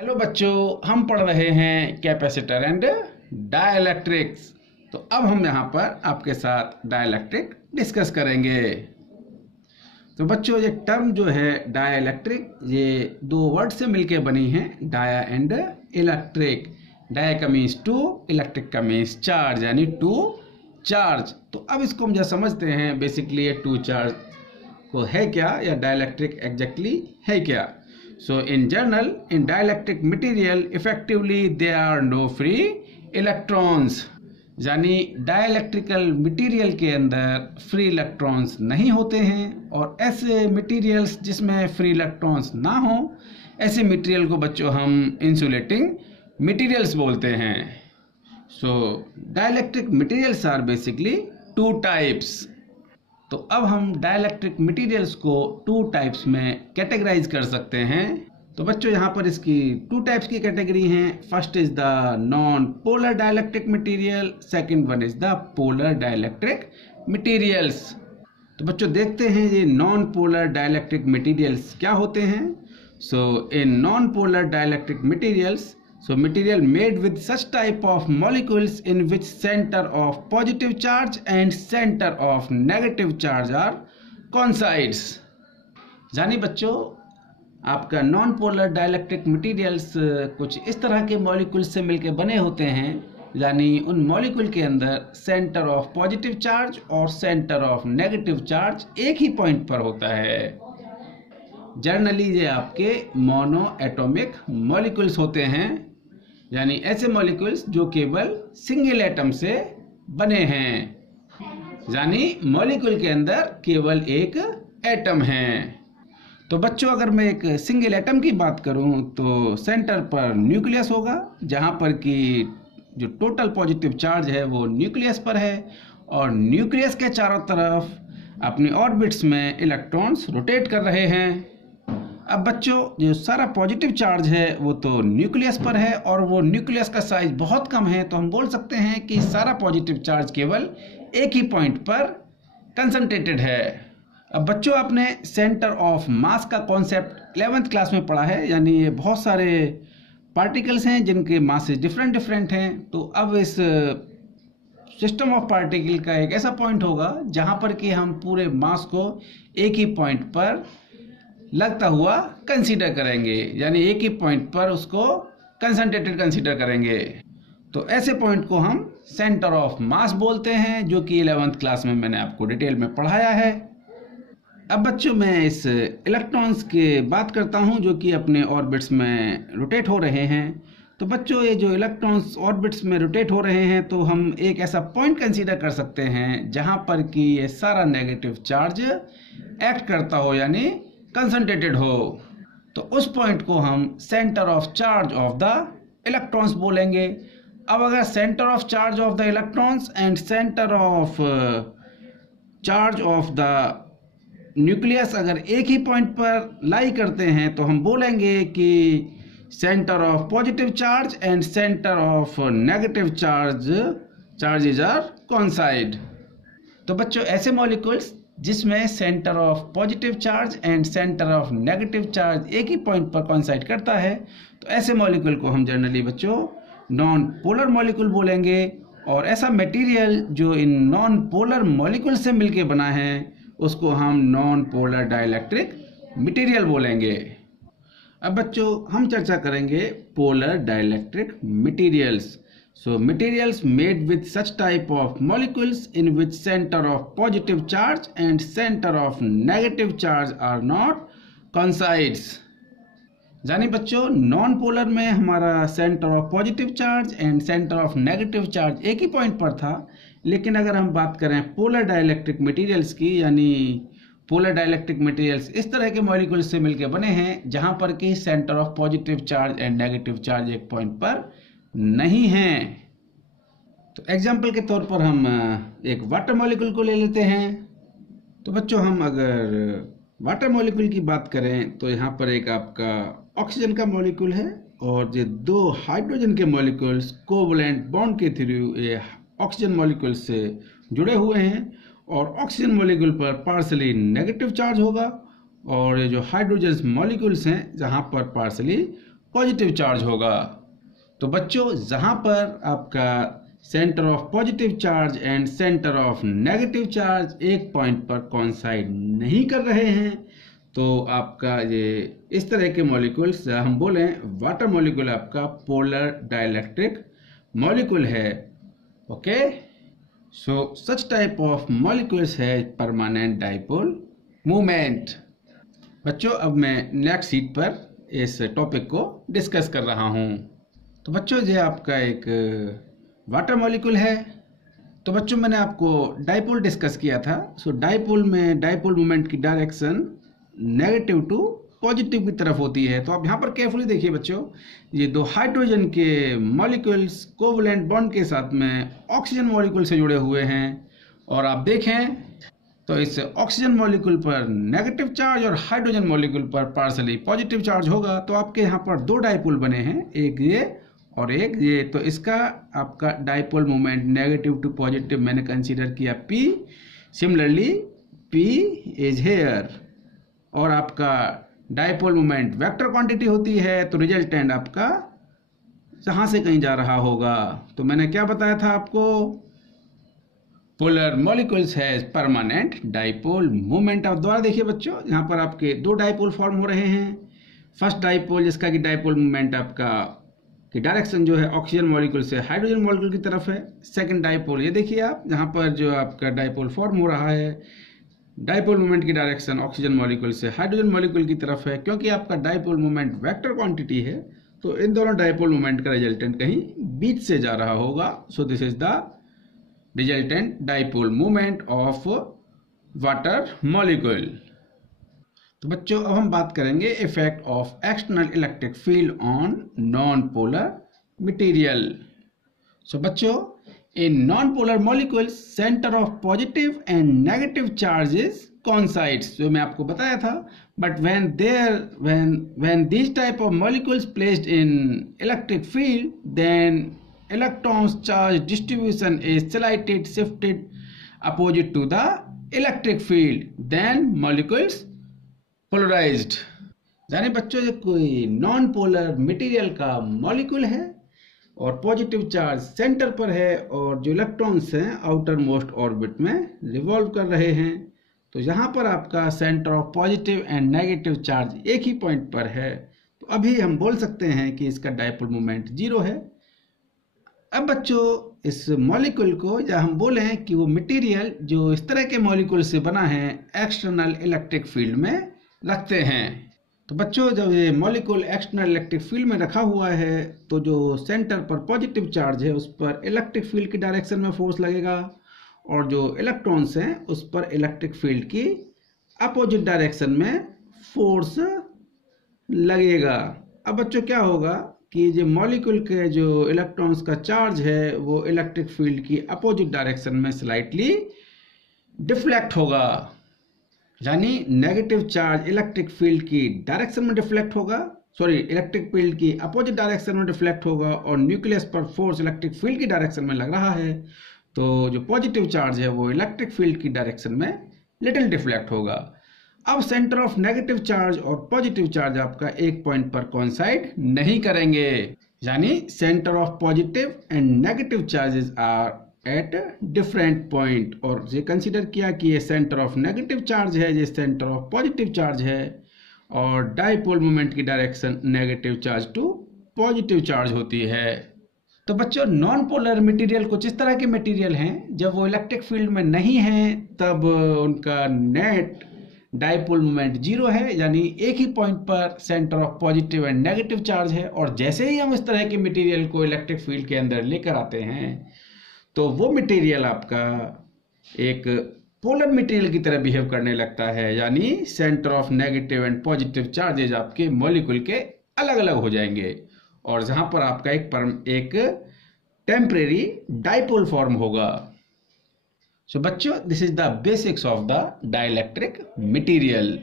Hello बच्चों, हम पढ़ रहे हैं कैपेसिटर एंड डाइलेक्ट्रिक्स। तो अब हम यहाँ पर आपके साथ डाइलेक्ट्रिक डिस्कस करेंगे। तो बच्चों, ये टर्म जो है डाइलेक्ट्रिक, ये दो वर्ड से मिलके बनी है, डाया एंड इलेक्ट्रिक। डाया का मीन्स टू, इलेक्ट्रिक का मीन्स चार्ज, यानी टू चार्ज। तो अब इसको हम जब समझते हैं, बेसिकली ये टू चार्ज को है क्या, या डाइलेक्ट्रिक एग्जैक्टली है क्या। So in general, in dielectric material, effectively there are no free electrons. यानी डाइलेक्ट्रिकल मटेरियल के अंदर फ्री इलेक्ट्रॉन्स नहीं होते हैं, और ऐसे मटेरियल्स जिसमें फ्री इलेक्ट्रॉन्स ना हो, ऐसे मटेरियल को बच्चों हम इंसुलेटिंग मटेरियल्स बोलते हैं। So dielectric materials are basically two types. तो अब हम डाइलेक्ट्रिक मटेरियल्स को टू टाइप्स में कैटेगराइज कर सकते हैं। तो बच्चों, यहाँ पर इसकी टू टाइप्स की कैटेगरी हैं। First is the non polar dielectric material, second one is the polar dielectric materials. तो बच्चों, देखते हैं ये नॉन पोलर डाइलेक्ट्रिक मटेरियल्स क्या होते हैं। So in non polar dielectric materials, so material made with such type of molecules in which center of positive charge and center of negative charge are coincides। जानी बच्चों, आपका non polar dielectric materials कुछ इस तरह के molecules से मिलकर बने होते हैं, यानी उन मॉलिक्यूल के अंदर सेंटर ऑफ पॉजिटिव चार्ज और सेंटर ऑफ नेगेटिव चार्ज एक ही पॉइंट पर होता है। जनरली ये आपके मोनो एटॉमिक मॉलिक्यूल्स होते हैं, यानी ऐसे मॉलिक्यूल्स जो केवल सिंगल एटम से बने हैं, यानी मॉलिक्यूल के अंदर केवल एक एटम है। तो बच्चों, अगर मैं एक सिंगल एटम की बात करूं तो सेंटर पर न्यूक्लियस होगा, जहां पर कि जो टोटल पॉजिटिव चार्ज है वो न्यूक्लियस पर है, और न्यूक्लियस के चारों तरफ अपने ऑर्बिट्स में इलेक्ट्रॉन्स रोटेट कर रहे हैं। अब बच्चों, जो सारा पॉजिटिव चार्ज है वो तो न्यूक्लियस पर है, और वो न्यूक्लियस का साइज बहुत कम है, तो हम बोल सकते हैं कि सारा पॉजिटिव चार्ज केवल एक ही पॉइंट पर कंसंट्रेटेड है। अब बच्चों, आपने सेंटर ऑफ मास का कॉन्सेप्ट 11th क्लास में पढ़ा है, यानी ये बहुत सारे पार्टिकल्स हैं जिनके मासेस डिफरेंट डिफरेंट हैं। तो अब इस सिस्टम ऑफ पार्टिकल का एक ऐसा पॉइंट होगा जहां पर कि हम पूरे मास को एक ही पॉइंट पर लगता हुआ कंसीडर करेंगे, यानी एक ही पॉइंट पर उसको कंसंट्रेटेड कंसीडर करेंगे। तो ऐसे पॉइंट को हम सेंटर ऑफ मास बोलते हैं, जो कि 11th क्लास में मैंने आपको डिटेल में पढ़ाया है। अब बच्चों, मैं इस इलेक्ट्रॉन्स की बात करता हूं जो कि अपने ऑर्बिट्स में रोटेट हो रहे हैं। तो बच्चों, ये जो इलेक्ट्रॉन्स ऑर्बिट्स में रोटेट हो रहे हैं, तो हम एक ऐसा पॉइंट कंसीडर कर सकते हैं जहां पर कि ये सारा नेगेटिव चार्ज एक्ट करता हो, यानी कंसंट्रेटेड हो। तो उस पॉइंट को हम centre of charge of the electrons बोलेंगे। अब अगर centre of charge of the electrons and centre of charge of the nucleus अगर एक ही पॉइंट पर लाई करते हैं, तो हम बोलेंगे कि centre of positive charge and centre of negative charges are coincide. तो बच्चों, ऐसे मॉलिक्यूल्स जिसमें centre of positive charge and centre of negative charge एक ही पॉइंट पर कोइंसाइड करता है, तो ऐसे मॉलिक्यूल को हम जनरली बच्चों नॉन पोलर मॉलिक्यूल बोलेंगे। और ऐसा मटेरियल जो इन नॉन पोलर मॉलिक्यूल से मिलके बना है, उसको हम नॉन पोलर डाइलेक्ट्रिक मटेरियल बोलेंगे। अब बच्चों, हम चर्चा करेंगे polar dielectric materials. So materials made with such type of molecules in which center of positive charge and center of negative charge are not coincides। जानी बच्चों, नॉन पोलर में हमारा centre of positive charge and centre of negative charge एक ही point पर था, लेकिन अगर हम बात करें पोलर डाइलेक्ट्रिक मटेरियल्स की, यानी पोलर डाइलेक्ट्रिक मटेरियल्स इस तरह के मॉलिक्यूल्स से मिलकर बने हैं जहां पर कि centre of positive charge and negative charge एक पॉइंट पर नहीं है। तो एग्जाम्पल के तौर पर हम एक वाटर मॉलिक्यूल को ले लेते हैं। तो बच्चों, हम अगर वाटर मॉलिक्यूल की बात करें, तो यहाँ पर एक आपका ऑक्सीजन का मॉलिक्यूल है, और ये दो हाइड्रोजन के मॉलिक्यूल्स कोवलेंट बॉन्ड के थ्रू ये ऑक्सीजन मॉलिक्यूल से जुड़े हुए हैं, और ऑक्सीजन मॉलिक्यूल पर पार्शली नेगेटिव चार्ज होगा, और ये जो हाइड्रोजन मॉलिक्यूल्स हैं जहाँ पर पार्शली पॉजिटिव चार्ज होगा। तो बच्चों जहां पर आपका centre of positive charge and centre of negative charge एक पॉइंट पर कोइंसाइड नहीं कर रहे हैं, तो आपका ये इस तरह के मॉलिक्यूल्स हम बोलें वाटर मॉलिक्यूल आपका पोलर डाइलेक्ट्रिक मॉलिक्यूल है। Okay, so such type of molecules है परमानेंट डाइपोल मूवमेंट। बच्चों अब मैं नेक्स्ट शीट पर इस टॉपिक को डिस्कस कर रहा हूँ। तो बच्चों ये आपका एक वाटर मॉलिक्यूल है। तो बच्चों मैंने आपको डाइपोल डिस्कस किया था। सो डाइपोल में डाइपोल मोमेंट की डायरेक्शन नेगेटिव टू पॉजिटिव की तरफ होती है। तो आप यहाँ पर केयरफुली देखिए बच्चों, ये दो हाइड्रोजन के मॉलिक्यूल्स कोवलेंट बॉन्ड के साथ में ऑक्सीजन मॉलिक्यूल से जुड़े हुए हैं, और आप देखें तो इस ऑक्सीजन मॉलिक्यूल पर नेगेटिव चार्ज और हाइड्रोजन मॉलिक्यूल पर पार्शली पॉजिटिव चार्ज होगा। तो आपके यहाँ पर दो डाइपोल बने हैं, एक ये और एक ये। तो इसका आपका dipole moment negative to positive मैंने कंसीडर किया P। Similarly P is here, और आपका डाइपोल मोमेंट वेक्टर क्वांटिटी होती है, तो रिजल्टेंट आपका जहां से कहीं जा रहा होगा। तो मैंने क्या बताया था आपको, polar molecules has permanent dipole moment. अब दोबारा देखिए बच्चों, यहाँ पर आपके दो डाइपोल फॉर्म हो रहे हैं। फर्स्ट डाइपोल जिसका कि डाइपोल मोमेंट आपका की डायरेक्शन जो है ऑक्सीजन मॉलिक्यूल से हाइड्रोजन मॉलिक्यूल की तरफ है। सेकंड डाइपोल ये देखिए आप, यहाँ पर जो आपका डाइपोल फॉर्म हो रहा है, डाइपोल मोमेंट की डायरेक्शन ऑक्सीजन मॉलिक्यूल से हाइड्रोजन मॉलिक्यूल की तरफ है। क्योंकि आपका डाइपोल मोमेंट वेक्टर क्वांटिटी है, तो इन दोनों डाइपोल मोमेंट का रिजल्टेंट कहीं बीच से जा रहा होगा। So this is the resultant dipole moment of water molecule. तो बच्चों अब हम बात करेंगे effect of external electric field on non polar material. So बच्चों, in non-polar molecules center of positive and negative charges coincides, जो मैं आपको बताया था। but when these type of molecules placed in electric field, then electrons charge distribution is slightly shifted opposite to the electric field, then molecules polarized। यानी बच्चों ये कोई non polar material का मॉलिक्यूल है और पॉजिटिव चार्ज सेंटर पर है, और जो इलेक्ट्रॉन्स हैं आउटर मोस्ट ऑर्बिट में रिवॉल्व कर रहे हैं। तो यहाँ पर आपका centre of positive and negative charge एक ही पॉइंट पर है, तो अभी हम बोल सकते हैं कि इसका डाइपोल मोमेंट 0 है। अब बच्चों इस मॉलिक्यूल को या हम बोलें कि वो मटेरियल जो इस तरह के मॉलिक्यूल से बना है एक्सटर्नल इलेक्ट्रिक फील्ड में रखते हैं। तो बच्चों जब ये मॉलिक्यूल एक्सटर्नल इलेक्ट्रिक फील्ड में रखा हुआ है, तो जो सेंटर पर पॉजिटिव चार्ज है उस पर इलेक्ट्रिक फील्ड की डायरेक्शन में फोर्स लगेगा, और जो इलेक्ट्रॉन्स हैं उस पर इलेक्ट्रिक फील्ड की अपोजिट डायरेक्शन में फोर्स लगेगा। अब बच्चों क्या होगा कि जो मॉलिक्यूल के जो इलेक्ट्रॉन्स का चार्ज है वो इलेक्ट्रिक फील्ड की अपोजिट डायरेक्शन में स्लाइटली डिफ्लेक्ट होगा, यानी नेगेटिव चार्ज इलेक्ट्रिक फील्ड की डायरेक्शन में डिफ्लेक्ट होगा, इलेक्ट्रिक फील्ड की अपोजिट डायरेक्शन में डिफ्लेक्ट होगा, और न्यूक्लियस पर फोर्स इलेक्ट्रिक फील्ड की डायरेक्शन में लग रहा है, तो जो पॉजिटिव चार्ज है वो इलेक्ट्रिक फील्ड की डायरेक्शन में लिटिल डिफ्लेक्ट होगा। अब सेंटर ऑफ नेगेटिव चार्ज और पॉजिटिव चार्ज आपका एक पॉइंट पर कोइंसाइड नहीं करेंगे, यानी centre of positive and negative charges are at different point. और ये कंसीडर किया कि ये सेंटर ऑफ नेगेटिव चार्ज है, ये सेंटर ऑफ पॉजिटिव चार्ज है, और डाइपोल मोमेंट की direction negative charge to positive charge होती है। तो बच्चों नॉन पोलर मटेरियल कुछ इस तरह के मटेरियल हैं, जब वो इलेक्ट्रिक फील्ड में नहीं है तब उनका नेट डाइपोल मोमेंट 0 है, यानी एक ही पॉइंट पर centre of positive and negative charge है। और जैसे ही हम इस तरह के मटेरियल को इलेक्ट्रिक फील्ड के अंदर लेकर आते हैं, तो वो मटेरियल आपका एक पोलर मटेरियल की तरह बिहेव करने लगता है, यानी centre of negative and positive charges आपके मॉलिक्यूल के अलग अलग हो जाएंगे, और जहां पर आपका एक टेम्परेरी डाइपोल फॉर्म होगा। सो बच्चों this is the basics of the dielectric material.